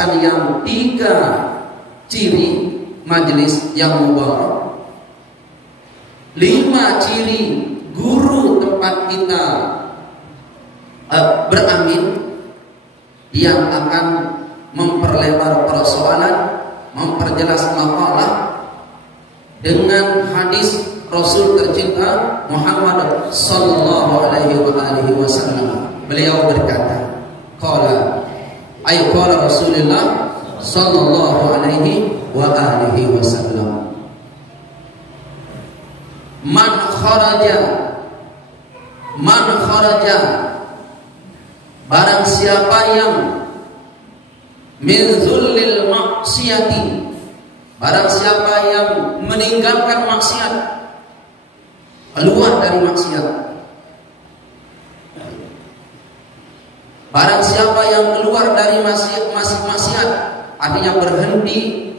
menjelaskan yang 3 ciri majelis yang mubarak, 5 ciri guru tempat kita beramin yang akan memperlebar persoalan, memperjelas makalah dengan hadis Rasul tercinta Muhammad sallallahu alaihi wasallam. Beliau berkata, qala Rasulullah sallallahu alaihi wasallam, man kharaja barang siapa yang min zullil maksiyati, barang siapa yang meninggalkan maksiat, keluar dari maksiat, barang siapa yang keluar dari maksiat, artinya berhenti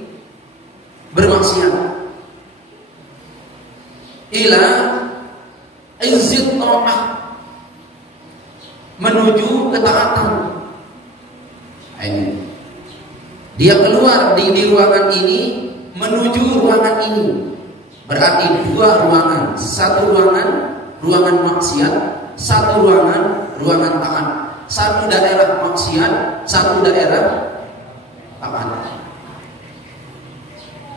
bermaksiat, ila izzit ta'ah, menuju ketaatan. Ini dia keluar di ruangan ini menuju ruangan ini, berarti 2 ruangan, 1 ruangan maksiat, 1 ruangan taat, 1 daerah maksiat, 1 daerah taat.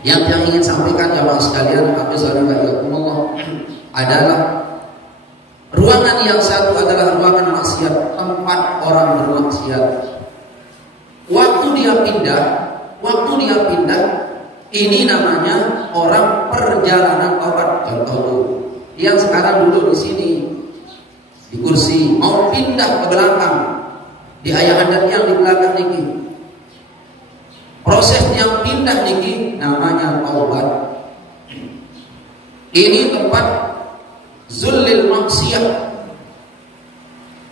Yang ingin sampaikan jamaah sekalian, adalah ruangan yang satu adalah ruangan maksiat, tempat orang bermaksiat. Waktu dia pindah, ini namanya orang perjalanan taubat. Contoh, yang sekarang duduk di sini di kursi, mau pindah ke belakang, di ayahandan yang di belakang niki. Proses yang pindah niki namanya taubat. Ini tempat zullil maksiyah,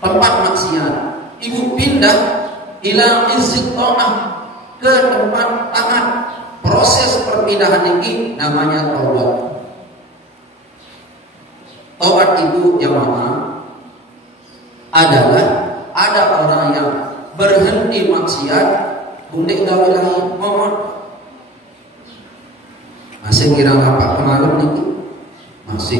tempat maksiat. Ibu pindah ila izzit ta'ah, ke tempat taat. Proses perpindahan ini namanya taubat. Taubat itu jamaah adalah ada orang yang berhenti maksiat, undek gawe lain, mohon. Masih kira apa kemarin niki? Masih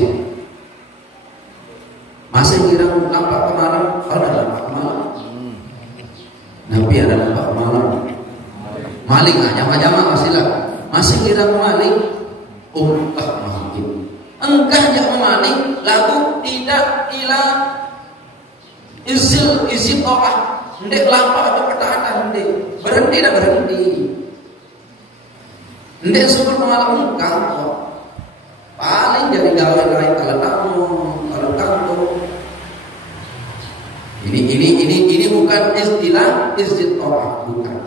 kira apa kemarin? Kalau ada apa kemarin? Nabi ada apa kemarin? Maling aja jamaah masih kira maling? Maling. Engkau jangan maling, lalu tidak ila izin ta'ah, ndek lapar atau ketaatan, ndek berhenti dah berhenti, ndek super malam engkau paling jadi gawe lain kalau kamu. Ini bukan istilah izin ta'ah, bukan.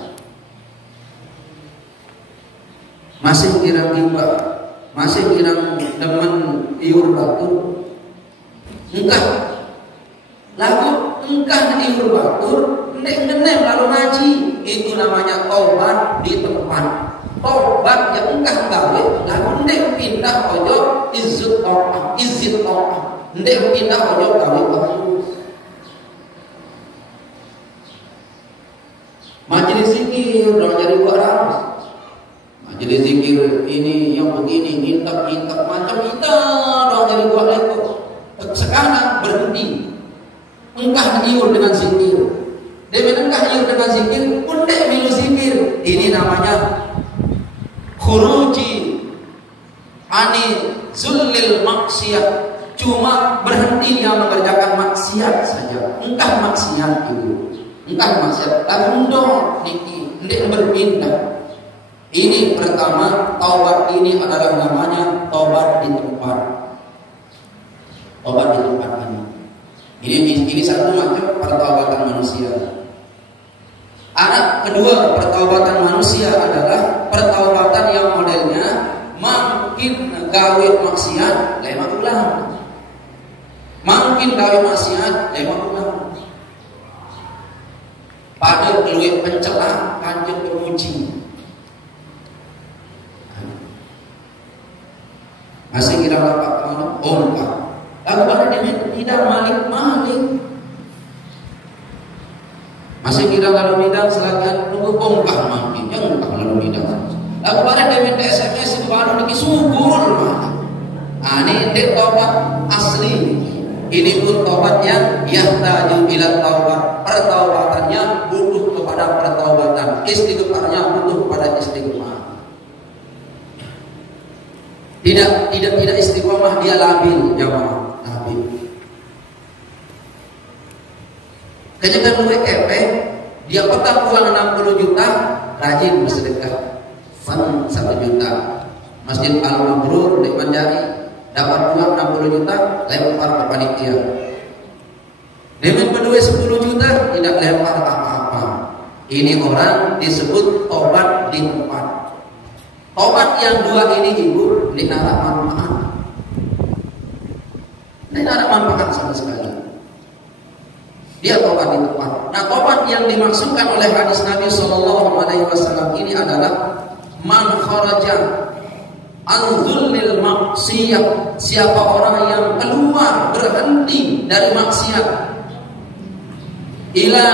Masih kira tiba, masih kira teman iur batur, enggak. Lalu engkau iur batur, nenek lalu ngaji, itu namanya taubat di tempat. Taubat yang engkau gawe, lalu nek pindah ojo izin ta'ah, nek pindah ojo gawe kamu. Majelis zikir udah jadi barang. Majelis zikir ini yang begini, ngintak macam kita udah jadi buat itu. Sekarang berhenti. Engkah nyiur dengan zikir. Dengan engkah nyiur dengan zikir, undek milu zikir. Ini namanya khuruji ani zullil maksiyat. Cuma berhenti dia mengerjakan maksiat saja. Engkah maksiat itu. Entah maksiat, lalu niki, ndek berpindah. Ini pertama, taubat ini adalah namanya taubat di tempat. Taubat di tempat ini. Ini satu macam pertaubatan manusia. Anak kedua pertaubatan manusia adalah pertaubatan yang modelnya makin gawe maksiat, lema ulang. Makin gawe maksiat, lema ulang. Pada keluar pencela, kanjeng memuji. Masih kira apa kamu? Enggak. Lalu pada dia tidak maling. Masih kira lalu bidang selagi nunggu bongkar makin yang lalu bidang. Lalu kemarin dia minta SMS itu baru lagi subur mah. Ini dia tobat asli. Ini pun tobat yang yahtaju ila taubat. Pertaubatannya butuh kepada pertaubatan. Istighfarnya butuh kepada istighfar. Tidak istiqomah, dia labil jamaah, labil. Kenyatakan gue kepek, dia pegang uang 60 juta, rajin bersedekah. Fan 1 juta. Masjid Al-Mabrur di Manjari dapat uang 60 juta, lempar ke panitia. Dengan berdua 10 juta, tidak lempar apa-apa. Ini orang disebut tobat di tempat. Tobat yang dua ini ibu, tidak ada manfaat. Tidak ada manfaat sama sekali. Dia tobat di tempat. Nah, tobat yang dimaksudkan oleh hadis Nabi SAW ini adalah man kharaja an dzulmil maksiyah. Siapa orang yang keluar berhenti dari maksiat ila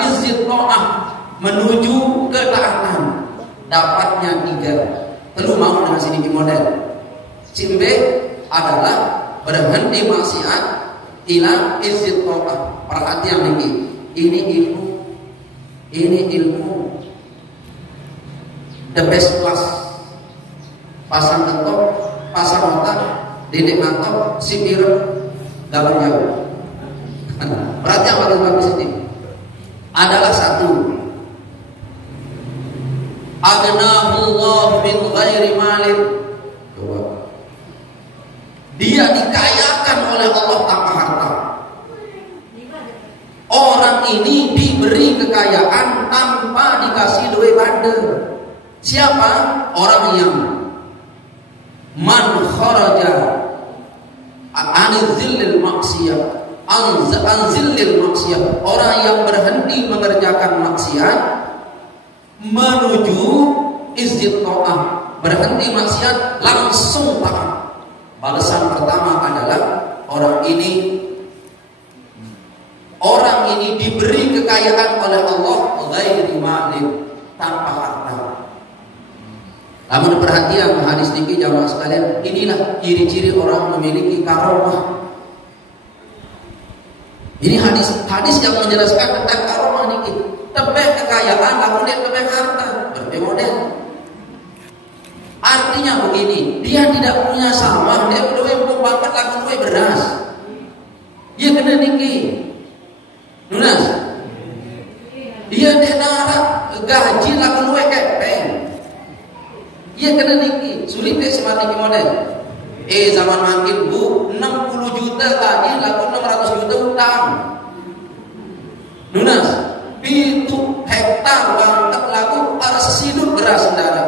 izzil ta'ah, menuju ketaatan. Dapatnya 3. Telu mau dengan sini model. Cimbe adalah berhenti maksiat ila izzil ta'ah. Perhatian ini ilmu the best class. Pasang ketok, pasang otak, didik mantap, sipir dalam jauh. Perhatian bagus-bagus ini adalah 1. Aghnahullah min ghairi malin. Coba. Dia dikayakan oleh Allah tanpa harta. Orang ini diberi kekayaan tanpa dikasih duit bandel. Siapa? Orang yang man kharaja anil zillil maksiyah, anzillil maksiyah, orang yang berhenti mengerjakan maksiat menuju izzit ta'ah, berhenti maksiat langsung taat. Balasan pertama adalah orang ini diberi kekayaan oleh Allah ghairi malin, tanpa harta. Namun perhatian hadis niki jamaah sekalian, inilah ciri-ciri orang memiliki karomah. Ini hadis yang menjelaskan tentang karomah niki. Tebek kekayaan, lalu dia tebek harta, berbeda. Artinya begini, dia tidak punya sawah, dia belum banget laku duit beras. Dia kena niki, lunas. Dia darah gaji laku duit kepeng. Dia kena niki, sulit deh semata niki model. Zaman makin bu, 60 juta gaji laku 600 juta utang. Lunas. 7 hektar banget lagu harus hidup beras saudara.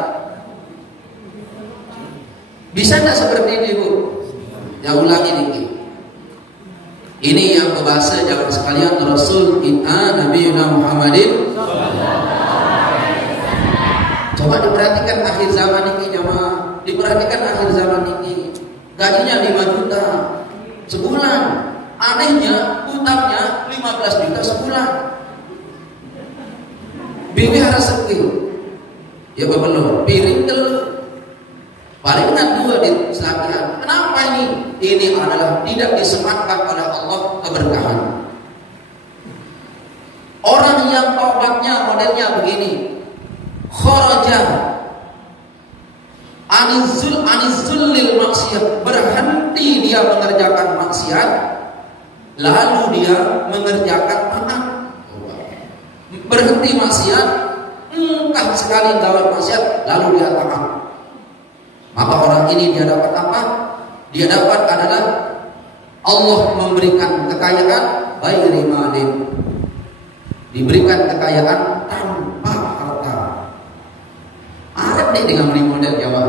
Bisa tidak seperti ini bu? Yang ulangi niki. Ini yang berbahasa jangan sekalian Rasul kita Nabi Muhammadin. Coba diperhatikan akhir zaman niki jamaah. Diperhatikan akhir zaman niki. Gajinya 5 juta sebulan. Anehnya utangnya 15 juta sebulan. Bini harus sepi. Ya belum. Piring telur. Paling nak 2 di selakian. Kenapa ini? Ini adalah tidak disematkan oleh Allah keberkahan. Orang yang tobatnya modelnya begini. Kharaja anizzulil maksiat, berhenti dia mengerjakan maksiat, lalu dia mengerjakan taat. Berhenti maksiat, engkau sekali gawe maksiat, lalu dia taat. Maka orang ini dia dapat apa? Dia dapat adalah Allah memberikan kekayaan ghairi malin. Diberikan kekayaan tanpa harta. Arab nih dengan ini model Jawa.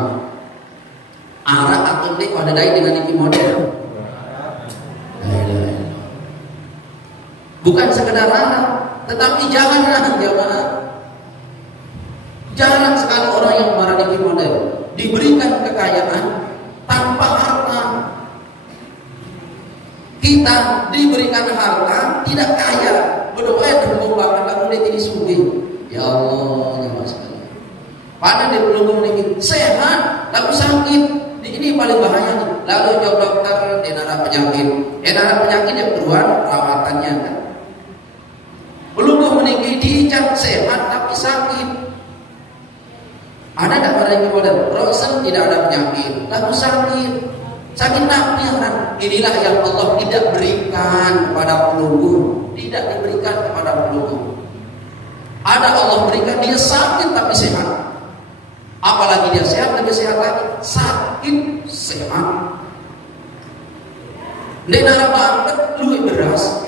Arab atau nih pada dai dengan ini model. Bukan sekedar Arab, tetapi janganlah Jawa. Jarang sekali orang yang meradiki model. Diberikan kekayaan tanpa harta. Kita diberikan harta tidak kaya, berdoa tembung banget lalu dia jadi sugih. Ya Allah, jemaah sekalian. Padahal dia belum memiliki sehat tapi sakit. Ini paling bahaya nih. Lalu jawab dokter, dia nara penyakit. Penyakitnya keluar perawatannya kan. Belum memiliki dicat sehat tapi sakit. Ada tak orang yang model? Rasul tidak ada penyakit, lalu sakit. Sakit apa ya kan? Inilah yang Allah tidak berikan kepada pelunggu, tidak diberikan kepada pelunggu. Ada Allah berikan dia sakit tapi sehat. Apalagi dia sehat lebih sehat lagi. Sakit sehat. Nenara banget luwe beras.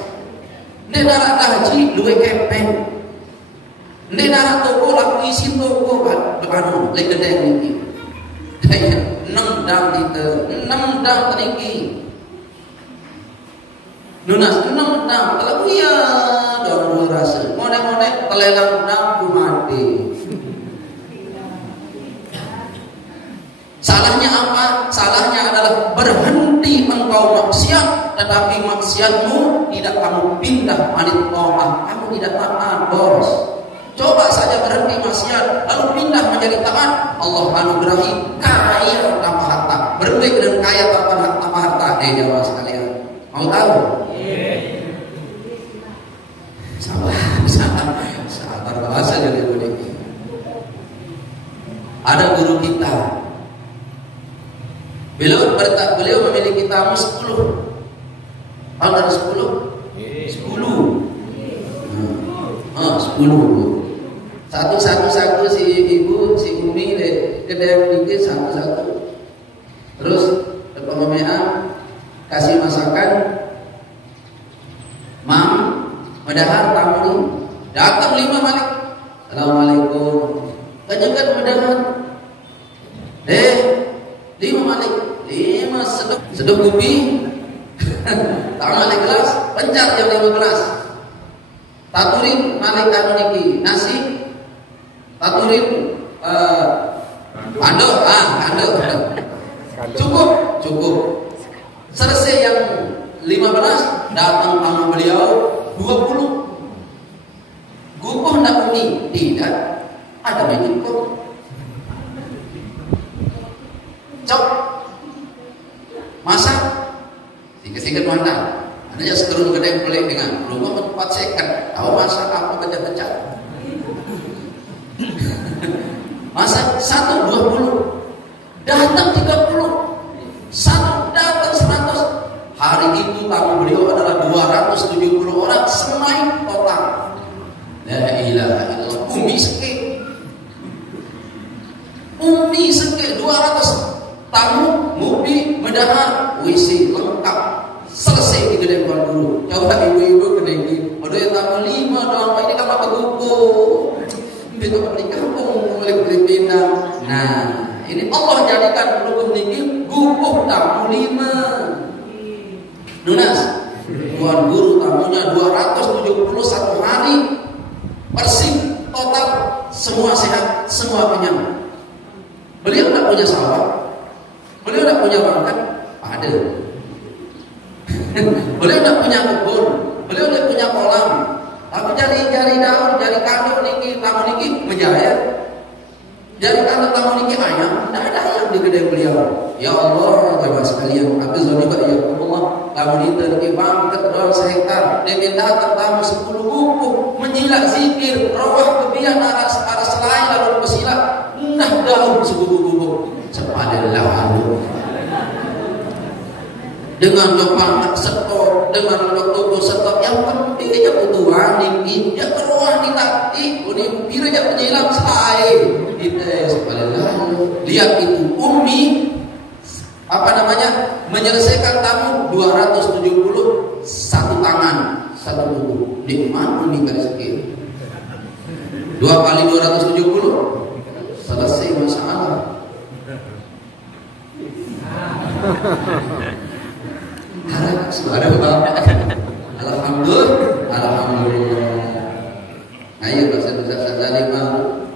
Nenara gaji luwe kepeng. Nenara toko laku isi toko kan anu legedeng iki. Daya 6 dam liter, 6 dam tinggi. Nunas 6 dam kalau ya dong rasa. Mone-mone telelang dam kumati. Salahnya apa? Salahnya adalah berhenti engkau maksiat, tetapi maksiatmu tidak kamu pindah anit taat. Kamu tidak taat, bos. Coba saja berhenti maksiat, lalu pindah menjadi taat. Allah anugerahi kaya tanpa harta. Berbeda dengan kaya tanpa harta. Jawab sekalian. Mau tahu? Salah bahasa jadi boleh. Ada guru kita. Beliau memiliki tamu 10. Tahu dari 10? 10. Satu-satu si ibu, si Umi kedai dikit satu-satu. Terus pengomean kasih masakan. Mam, medahar tamu datang 5 balik. Assalamualaikum. Kanyakan medahar. 5 balik. 5 sedep kopi. Tangan di gelas, pencar jam 5 gelas. Taturin malik anu niki nasi. Taturin kandok. Cukup. Selesai yang 15 datang tamu beliau 20. Gupoh ndak uni? Tidak. Ada bikin kok. Cok. Masak. Singkat mana? Adanya seterun gede pelik dengan rumah 4 second. Tahu masak apa pecah-pecah. Masak 1 20. Datang 30. 1 datang 100. Hari itu tamu beliau adalah 270 orang semai total. La ilaha illallah. Umi seke 200 tamu, mubi, medahar, WC lengkap. Selesai di gedeng tuan guru. Coba ibu-ibu gedeng ini. Ada yang tamu 5 dong. Ini kan apa gupo? Itu beli kampung, beli pinang. Nah, ini Allah jadikan pendukung tinggi gupo tamu 5. Nunas, tuan guru tamunya 270 satu hari. Bersih total, semua sehat, semua kenyang. Beliau tidak punya sawah, beliau tidak punya bangkat, ada. Beliau tidak punya kebun, beliau tidak punya kolam. Tapi jari daun, jari kandung niki, tamu niki menjaya. Jari kandung tamu niki ayam, tidak ada ayam di gedeng beliau. Ya Allah, jemaah sekalian, aku zoniba ya Allah, tamu niki bangkat dalam sehektar, dia datang tamu 10 buku, menjilat zikir, rawah kebian arah selain lalu bersilat. Nah daun sebubu-bubu sepadanlah alu dengan jopang setor, dengan dokter setor. Yang penting dia butuh ning dia keruah di tadi ini biru dia penyilam selai kita sepadanlah. Lihat itu Umi menyelesaikan tamu 270 satu tangan satu buku. Nikmat Umi garis kiri 2 kali 270 selesai masalah. Alhamdulillah. Ayo bahasa Nusa Salimah.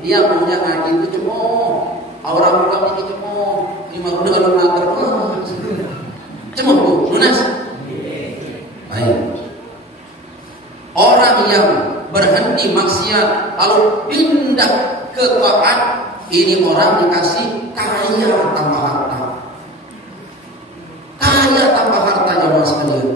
Dia punya ngaji itu cemooh. Orang bukan itu cemooh. 50 meter. Cemooh Bu, Nunas. Baik. Orang orang yang berhenti maksiat lalu pindah ke taat, ini orang dikasih kaya tanpa harta. Kaya tanpa harta jemaah sekalian.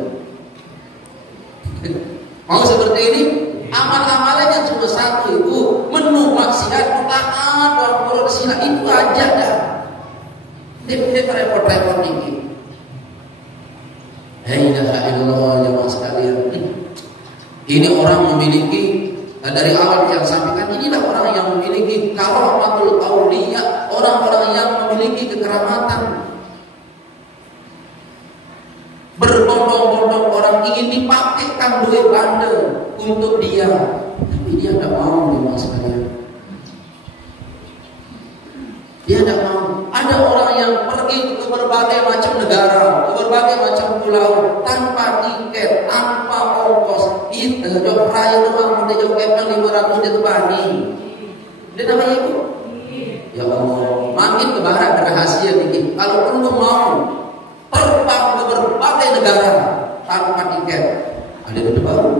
Mau seperti ini? Amal-amalannya cuma satu, itu menu maksiat, taat, doa sila itu aja dah. Dia repot-repot dikit. La ilaha illallah jemaah sekalian. Ini orang memiliki, dari awal yang sampaikan, inilah orang yang memiliki karamatul auliya, orang-orang yang memiliki kekeramatan. Berbondong-bondong orang ingin dipakaikan duit bandel untuk dia, tapi dia tidak mau jemaah sekalian. Dia tidak mau. Ada orang yang pergi ke berbagai macam negara, ke berbagai macam pulau tanpa tiket, tanpa ongkos. Itu jauh raya doang, udah jauh kepeng 500 dia tebani. Dia namanya itu. Ya Allah, makin ke barat rahasia dikit. Kalau perlu mau terbang ke berbagai negara tanpa tiket, ada di baru.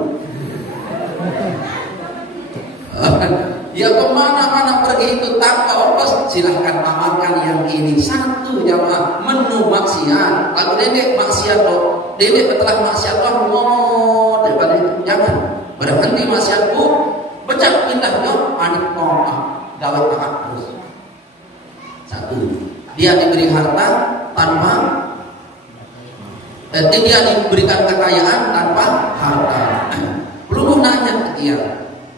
Ya kemana-mana pergi itu tanpa ongkos, silahkan amalkan yang ini. Satu jamaah, menu maksiat. Lalu dedek maksiat loh, dedek setelah maksiat loh mau daripada itu. Jangan berhenti maksiatku, becak pindah jauh, anik mau gawat taat terus. Satu, dia diberi harta tanpa, dia diberikan kekayaan tanpa harta. Belum nanya ke dia,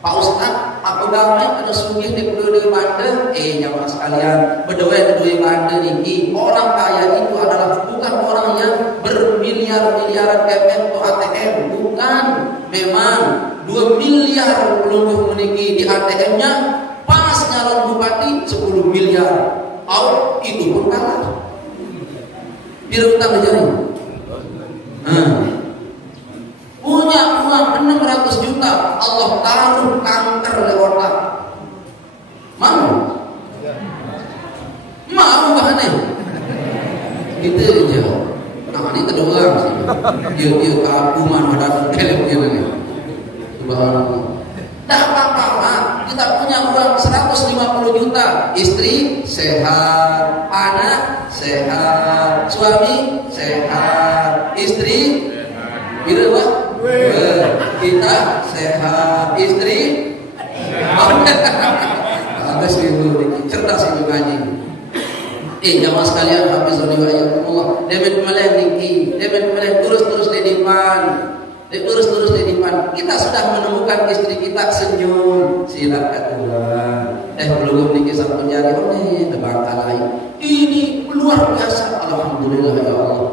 Pak Ustaz, aku damai ada sugih di Kedui Bande. Jamaah sekalian, berdua Kedui Bande ini, orang kaya itu adalah bukan orang yang bermiliar-miliaran kepeng atau ATM, bukan. Memang 2 miliar belum memiliki di ATM-nya, pas nyalon bupati 10 miliar. Itu pun kalah. Biar utang dijari. Punya uang 600 juta, Allah taruh kanker lewat otak. Mau? Mau bahannya? Gitu aja. Nah ini kedua sih. Dia keagungan ada kelebihnya nih. Subhanallah. Tak apa-apa. Kita punya uang 150 juta, istri sehat, anak sehat, suami sehat, istri gitu Pak. Kita sehat, istri bagus itu, cerdas itu ngaji. Jamaah sekalian, hafizani wa iyyakumullah. Demen meleh niki, demen meleh terus di depan. Terus di depan. Kita sudah menemukan istri kita senyum, silakan Tuhan. Belum niki sampun jari tebang lain. Ini luar biasa, alhamdulillah ya Allah.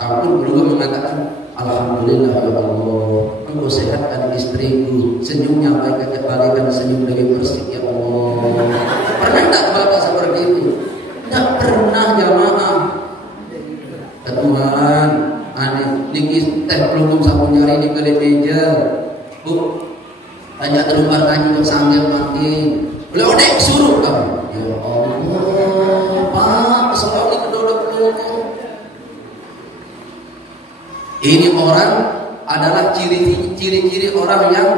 Sampun belum mengatakan alhamdulillah ya Allah, engkau sehatkan istriku, senyumnya bagaikan senyum dari persik ya Allah. Pernah tak Bapak seperti itu? Tak pernah jamaah. Tuhan, aneh niki teh belum sampun nyari di kedai meja. Bu, tanya terumbar ngaji ke sanggil makin. Beliau dek suruh kamu. Ya Allah, Pak, sekali kedodok. Ini orang adalah ciri-ciri orang yang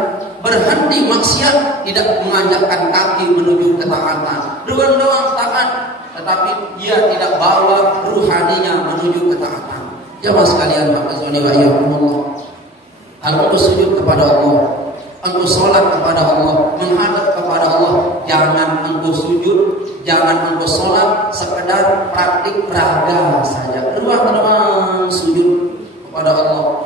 berhenti maksiat, tidak menganjakkan kaki menuju ketaatan. Doang taat, tetapi dia tidak bawa ruhaninya menuju ketaatan. Jamaah sekalian, hafizani wa iyyakumullah. Engkau sujud kepada Allah, engkau sholat kepada Allah, menghadap kepada Allah. Jangan engkau sujud, jangan engkau sholat sekedar praktik raga saja. Ruang sujud kepada Allah.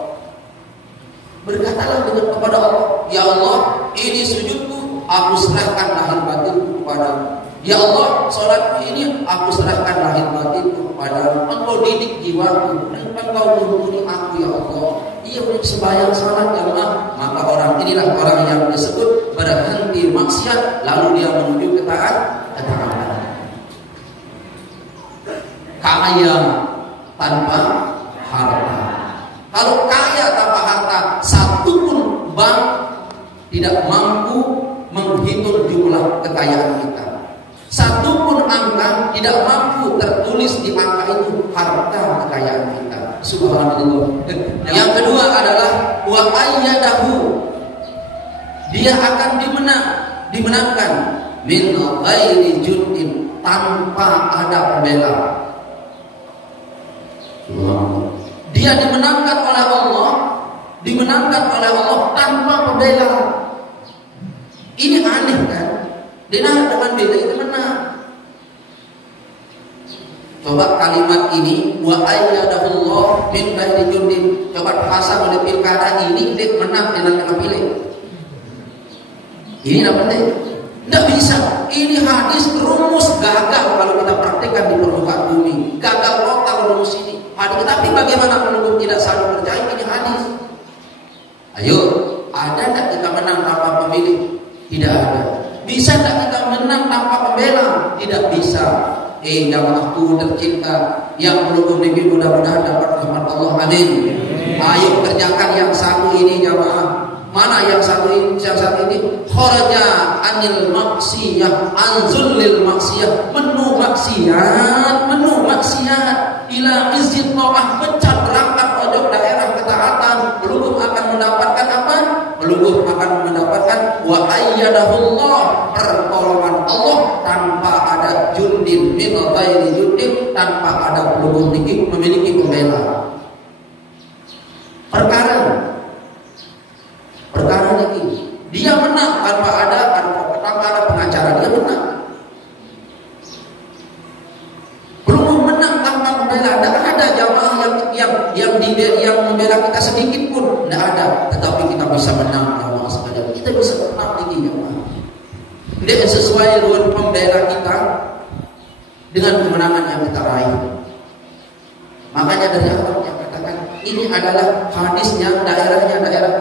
Berkatalah dengan kepada Allah, ya Allah, ini sujudku, aku serahkan lahir batinku kepadamu. Ya Allah, sholatku ini aku serahkan lahir batinku kepadamu. Engkau didik jiwaku, engkau tuntuni aku ya Allah. Ia untuk sembahyang salat ya Allah. Maka orang inilah orang yang disebut berhenti maksiat, lalu dia menuju ketaatan. Kaya tanpa harta. Kalau kaya tanpa harta, satu pun bank tidak mampu menghitung jumlah kekayaan kita. Satu pun angka tidak mampu tertulis di angka itu harta kekayaan kita. Subhanallah. Yang kedua adalah wa ayyadahu dia akan dimenangkan min ghairi jundin, tanpa ada pembela. Dia dimenangkan oleh Allah, tanpa pembela. Ini aneh kan? Dengan bela itu menang. Coba kalimat ini, wa ayyadahullah min ghairi jundin. Coba pasang oleh pilkada ini, dia menang dengan pilih. Ini tidak penting. Tidak bisa. Ini hadis rumus gagal kalau kita praktikkan di permukaan bumi. Gagal total rumus ini. Tapi bagaimana penduduk tidak saling percaya ini hadis? Ayo, ada tak kita menang tanpa pemilih? Tidak ada. Bisa tak kita menang tanpa pembela? Tidak bisa. Jamaahku tercinta yang belum memiliki, mudah-mudahan dapat rahmat Allah. Amin. Ayo kerjakan yang satu ini jamaah. Mana yang satu ini? Kharaja anil maksiyah, anzulil maksiyah, menu maksiat ila izin ta'ah, mencat berangkat pojok daerah ketaatan, belum akan mendapatkan apa? Belum akan mendapatkan wa ayyadahullah, pertolongan Allah tanpa ada jundin min ghairi jundin, tanpa ada belum memiliki pembela. Perkara ini dia menang tanpa ada pengacara, dia menang. Belum menang tanpa pembela. Tidak ada jamaah yang membela kita sedikit pun, tidak ada. Tetapi kita bisa menang jamaah sekalian. Kita bisa menang lagi jamaah. Dia sesuai dengan pembela kita, dengan kemenangan yang kita raih. Makanya dari awal yang katakan ini adalah hadisnya, daerahnya daerah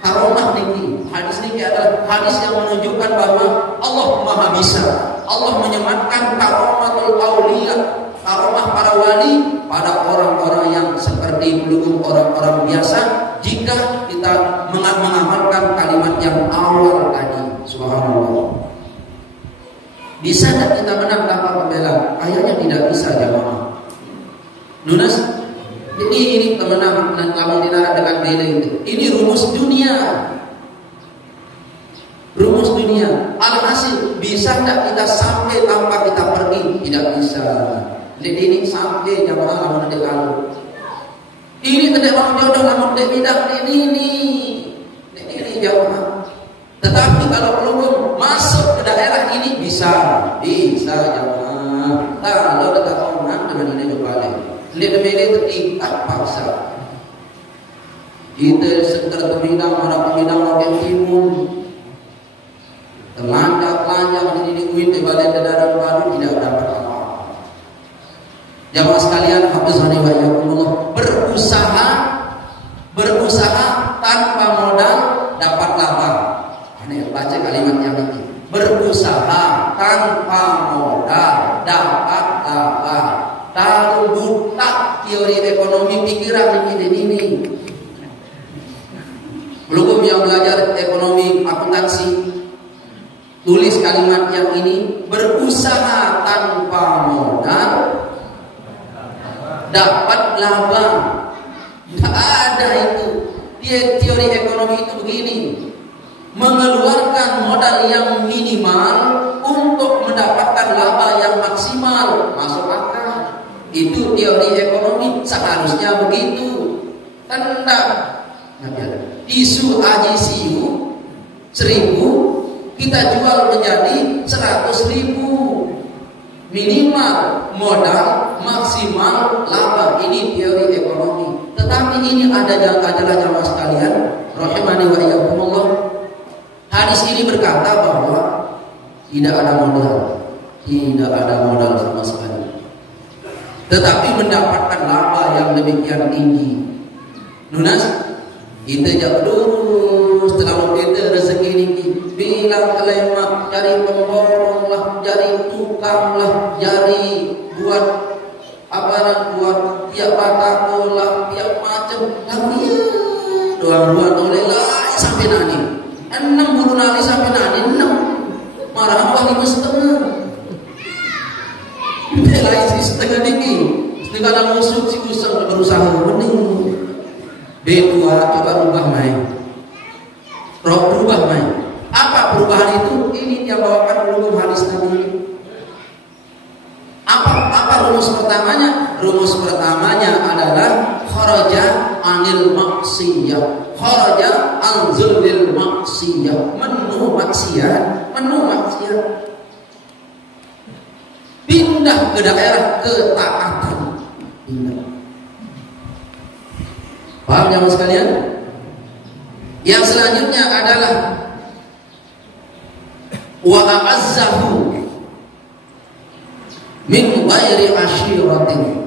karomah tinggi. Hadis ini adalah hadis yang menunjukkan bahwa Allah Maha Bisa. Allah menyematkan karomatul auliya, karomah para wali pada orang-orang yang seperti belum orang-orang biasa. Jika kita mengamalkan kalimat yang awal tadi, subhanallah. Bisa tak kita menang tanpa pembela? Kayaknya tidak bisa jamaah. Nunas, ini kemenangan dan kamu dinarak dengan bela itu. Ini rumus dunia. Alhasil, bisa tidak kita sampai tanpa kita pergi? Tidak bisa. Jadi ini sampai jamaah namun tidak lalu. Ini tidak orang jodoh namun tidak bidang ini jamaah. Tetapi kalau belum masuk ke daerah ini bisa jamaah. Kalau kita orang dengan ini juga boleh. Lihat itu tingkat paksa. Kita sekitar pemidang orang timur. Telanjang ini di balai daerah baru tidak dapat apa. Jamaah sekalian, hafizani wa iyyakumullah, berusaha tanpa modal dapat laba. Ini baca kalimat yang ini. Berusaha tanpa modal dapat laba. Tahu buta teori ekonomi pikiran ini. Belum yang belajar ekonomi akuntansi, tulis kalimat yang ini. Berusaha tanpa modal dapat laba. Tidak ada itu. Teori ekonomi itu begini, mengeluarkan modal yang minimal untuk mendapatkan laba yang maksimal. Masuk akal. Itu teori ekonomi, seharusnya begitu. Tentang tisu AJCU 1000 kita jual menjadi 100.000. Minimal modal, maksimal laba. Ini teori ekonomi. Tetapi ini ada jamaah sekalian, rahimani wa iyyakumullah. Hadis ini berkata bahwa tidak ada modal sama sekali. Tetapi mendapatkan laba yang demikian tinggi. Nunas, kita jauh setelah kita rezeki ini, bilang kelemak, cari pemborong lah, cari tukang lah, cari buat tiap batako lah, tiap macam. Tapi ya, doang oleh lah sampai nani. 6 bulan nali sampai nani 6. Marah apa 5,5. Bela isi setengah dini. Setengah ada musuh si usang berusaha bening. B2 coba rubah main. berubah main. Apa perubahan itu? Ini dia bawakan ulum hadis tadi. Apa rumus pertamanya? Rumus pertamanya adalah kharaja anil maksiyah, kharaja an zulmil maksiyah, menu maksiat, pindah ke daerah ketaatan. Pindah. Paham jamaah sekalian? Yang selanjutnya adalah wa a'azzahu min ghairi asyiratin.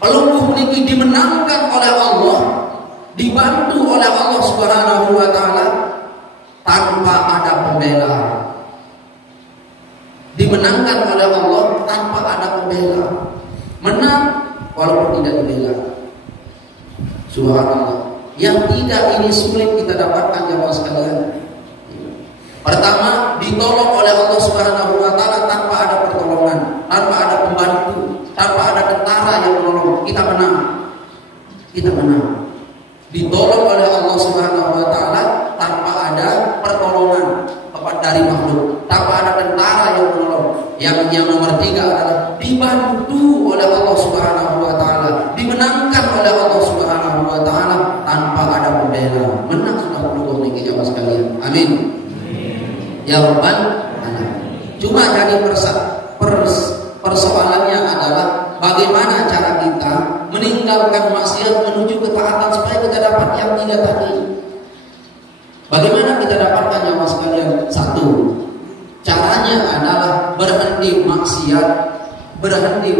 Pelungguh ini dimenangkan oleh Allah, dibantu oleh Allah Subhanahu wa taala tanpa ada pembela. Dimenangkan oleh Allah tanpa ada pembela. Menang walaupun tidak dibela. Subhanallah. Yang tidak ini sulit kita dapatkan jamaah sekalian. Pertama, ditolong oleh Allah Subhanahu wa taala tanpa ada pertolongan, tanpa ada pembantu, tanpa ada tentara yang menolong. Kita menang. Ditolong oleh Allah Subhanahu wa taala tanpa ada pertolongan dari makhluk, tanpa ada tentara yang menolong. Yang nomor 3 adalah dibantu oleh Allah Subhanahu wa taala, dimenangkan oleh Allah Subhanahu wa taala tanpa ada pembela. Menang sudah pelungguh niki jamaah sekalian. Amin. Ya Rabbal Alamin. Cuma jadi persoalannya adalah bagaimana cara kita meninggalkan maksiat menuju ketaatan supaya kita dapat yang 3 tadi. Bagaimana kita dapatkan jamaah sekalian? 1. Caranya adalah berhenti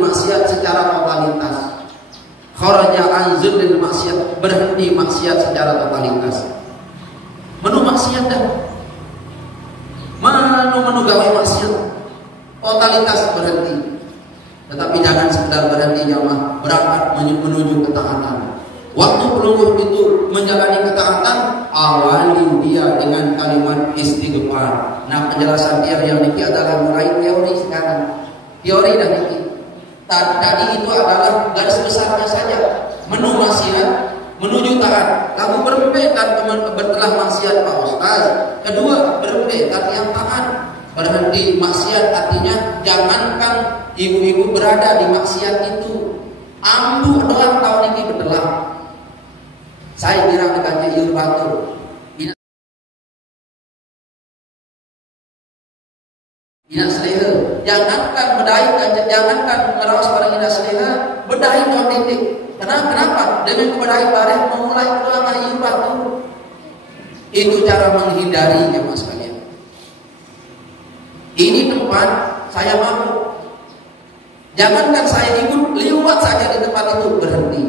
maksiat secara totalitas. Kharaja an zulmil maksiat, berhenti maksiat secara totalitas. Menu maksiat dah. Menu gawe maksiat, totalitas berhenti. Tetapi jangan sekedar berhenti jamaah, berangkat menuju ketaatan. Waktu pelungguh itu menjalani ketaatan, awali dia dengan kalimat istighfar. Nah, penjelasan dia yang niki adalah mulai teori sekarang. Teori dah niki. Tadi itu adalah garis besarnya saja. Menu maksiat menuju taat. Kamu berempekan teman bertelah maksiat Pak Ustaz. Kedua, berempekan yang taat. Berhenti maksiat artinya jangankan ibu-ibu berada di maksiat itu. Ambu adalah tahun ini bertelah. Saya kira dekatnya iur batu. Ina seleha. Jangankan merawas barang ina seleha, bedahi kau titik. Kenapa? Dengan kebedahi barang memulai kelangan iur batu. Itu cara menghindarinya mas kalian. Ini tempat saya mampu. Jangankan saya ikut lewat saja di tempat itu, berhenti.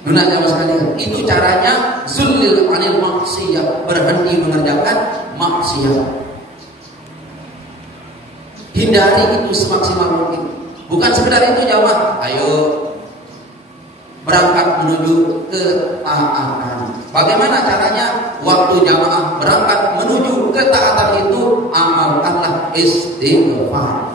Nunanya mas kalian, itu caranya zulil anil maksiyah, berhenti mengerjakan maksiat. Hindari itu semaksimal mungkin. Bukan sekedar itu jamaah, ayo berangkat menuju ketaatan. Bagaimana caranya? Waktu jamaah berangkat menuju ketaatan itu amalkanlah istighfar.